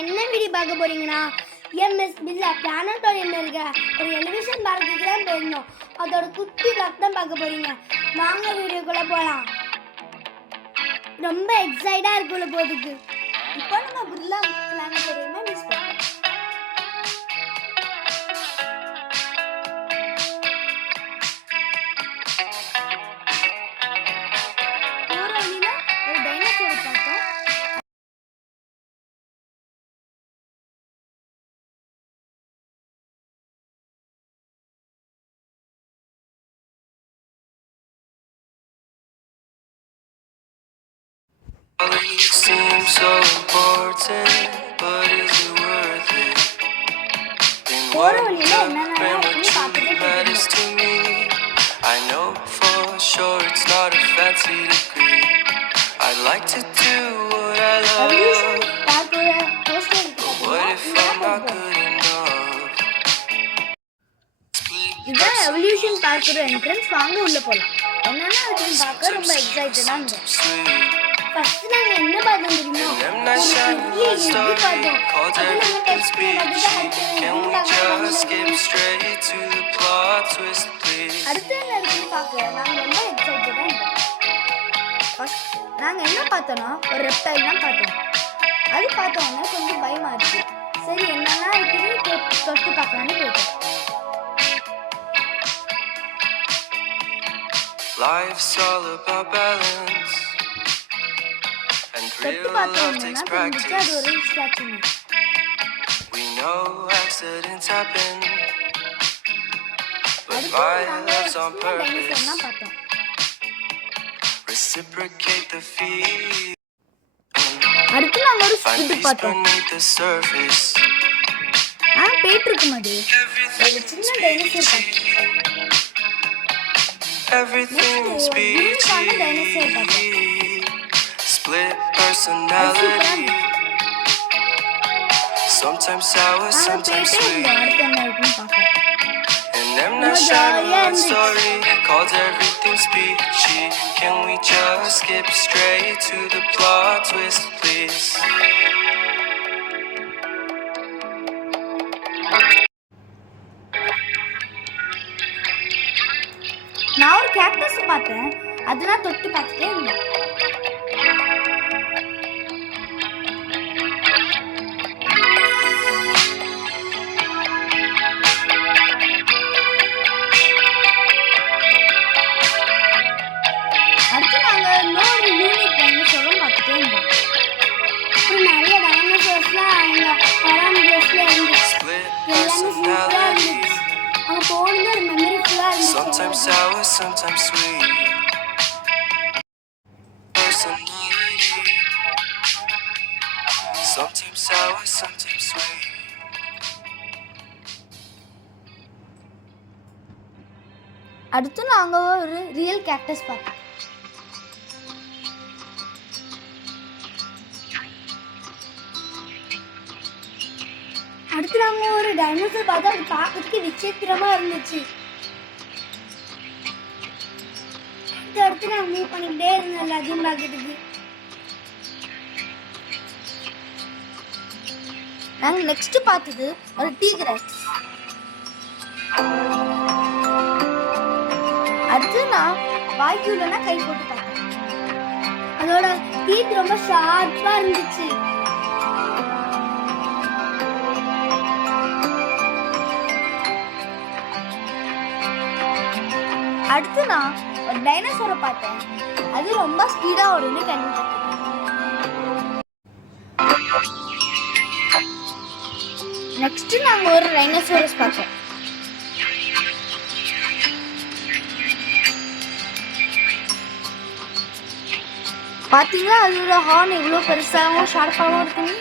என்ன வீடியோ பார்க்க போறீங்கன்னா? எம்எஸ் பில்லா பிளானட்டோரியம் இருக்க? ஒரு எலிவேஷன் பார்க்குக்கு தான் போயிருந்தோம். அதோட குட்டி ரத்தம் தான் பார்க்க போறீங்க. வாங்க வீடியோக்குள்ள போகலாம் ரொம்ப எக்ஸைட்டா இருக்குள்ள போதுக்கு இப்போ நம்ம Birla planetarium Seems so important, but is it worth it? Then போற what வழியில என்னென்னலாம் when what இருக்குன்னு பார்த்துட்டே truly matters to me? I know for sure it's not a fancy degree. I'd like to do what I revolution love. பார்க்குற poster இருக்கு What பார்த்தீங்களா? if இதுதான் I'm not போகும். good enough? இதான் எவல்யூஷன் பார்க்குற entrance வாங்க உள்ள போலாம் என்னன்னா அதுக்கு பார்க்க ரொம்ப எக்ஸைட்டடா இருந்தோம் Sweet. ஃபர்ஸ்ட் நாங்க என்ன பார்த்தோம் தெரியுமா பெரிய story பார்த்தோம் அது everything's டெஸ்ட் பண்ணி அடுத்து என்ன பார்க்கலாம் நாங்க ரொம்ப எக்ஸைட்டடா இருந்தோம் நாங்க என்ன பார்த்தோம்னா ஒரு ரெப்டைல் தான் பார்த்தோம் அது பார்த்தோன்னே கொஞ்சம் பயமா இருக்கு சரி என்னெல்லாம் இருக்குன்னு தொ- தொட்டு பார்க்கலான்னு போயிட்டோம் Life's all about balance, என்னன்னா அது statue We know accidents happen, but அடுத்து my love's on சின்ன டைனோசர் purpose. தான் பார்த்தோம் Reciprocate the feeling. அடுத்து நாங்க ஒரு Find ஃபுட்டு peace பார்த்தோம் beneath the surface. ஆ போயிட்டு இருக்கும் அது ஒரு Everything's சின்ன டைனோசர் பார்த்தோம் Everything's Next, peachy. சூப்பரா personality. இருந்துச்சு Sometimes sour, நாங்க sometimes போயிட்டே sweet. இருந்தோம் அடுத்து என்ன இருக்குன்னு பார்க்க And them ரொம்ப not ஜாலியா shining one இருந்துச்சு. story called everything's peachy. Can we just skip straight to the plot twist, please? நான் ஒரு கேக்டஸ் பார்த்தேன் அதெல்லாம் தொட்டு பார்த்துட்டே இருந்தேன் sometimes sweet. Oh, Personality. Sometimes sour, sometimes sweet. அடுத்து நாங்க ஒரு ரியல் கேக்டஸ் பார்த்தோம் அடுத்து நாங்க ஒரு டைனோசர் பார்த்தா அது பார்க்கறதுக்கு விசித்திரமா இருந்துச்சு அடுத்து அடுத்து நாங்க மூவ் பண்ணிக்கிட்டே இருந்தோம் எல்லாத்தையும் பார்க்கறதுக்கு நாங்க நெக்ஸ்ட் பார்த்தது ஒரு டீக்ரஸ் அடுத்து நான் வாய்க்குள்ளனா கை போட்டு பார்த்தேன். அதோட டீத் ரொம்ப ஷார்ப்பா இருந்துச்சு. அடுத்து நான் ஒரு டைனோசரை பார்த்தேன். அது ரொம்ப ஸ்பீடாக ஓடுன்னு கேள்விப்பட்டேன். நெக்ஸ்ட் நாங்கள் ஒரு டைனோசரஸ் பார்த்தோம் பார்த்தீங்களா அதோட ஹார்ன் எவ்வளோ பெருசாகவும் ஷார்ப்பாகவும் இருக்குன்னு?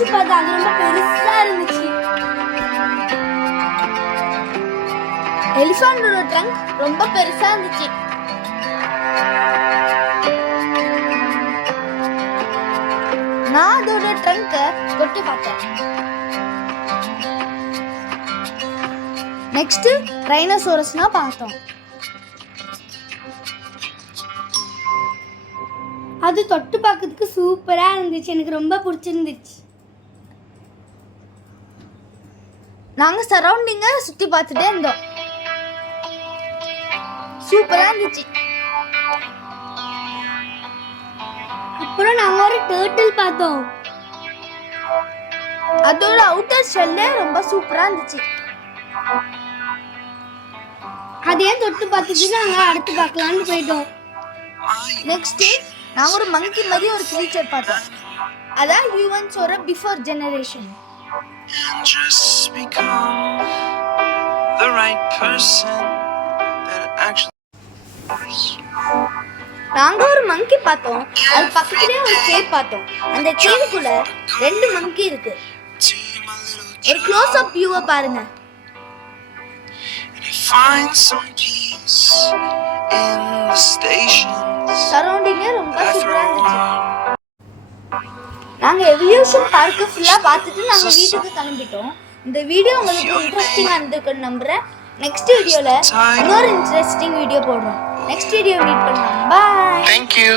ஸ்டாச்சு பார்த்தா அது ரொம்ப பெருசா இருந்துச்சு எலிஃபண்டோட ட்ரங்க் ரொம்ப பெருசா இருந்துச்சு நான் அதோட ட்ரங்க தொட்டு பார்த்தேன் நெக்ஸ்ட் ரைனோசோரஸ்னா பார்த்தோம் அது தொட்டு பார்க்கறதுக்கு சூப்பராக இருந்துச்சு எனக்கு ரொம்ப பிடிச்சிருந்துச்சு நாங்க சரௌண்டிங்கை சுத்தி பார்த்துட்டே இருந்தோம். சூப்பரா இருந்துச்சு. அப்புறம் நாங்க ஒரு டேர்ட்டில் பார்த்தோம். அதோட அவுட்டர் ஷெல்லே ரொம்ப சூப்பரா இருந்துச்சு. அதையும் தொட்டு பார்த்துட்டு நாங்க அடுத்து பார்க்கலாம்னு போயிட்டோம். நெக்ஸ்ட் நாங்க ஒரு மங்கி மாதிரி ஒரு கிரீச்சர் பார்த்தோம். அதான் ஹியூமன்ஸோட before generation And just become the right person that actually. நாங்க ஒரு மங்கி பார்த்தோம் அது பக்கத்துலயே ஒரு கேவ் பார்த்தோம் அந்த கேவுக்குள்ள ரெண்டு மங்கி இருக்கு ஒரு க்ளோஸ் அப் வியூவை பாருங்க find some peace in the stations. சரௌண்டிங்கே ரொம்ப சூப்பரா இருந்துச்சு நாங்கள் நாங்க எவல்யூஷன் ஃபுல்லாக பார்த்துட்டு நாங்கள் வீட்டுக்கு கிளம்பிட்டோம். இந்த வீடியோ உங்களுக்கு இன்ட்ரெஸ்டிங்காக இருந்திருக்குன்னு நம்புகிறேன் நெக்ஸ்ட் வீடியோவில் இன்னொரு இன்ட்ரெஸ்டிங் வீடியோ போடுறோம். நெக்ஸ்ட் வீடியோ மீட் பண்ணலாம். Bye thank you.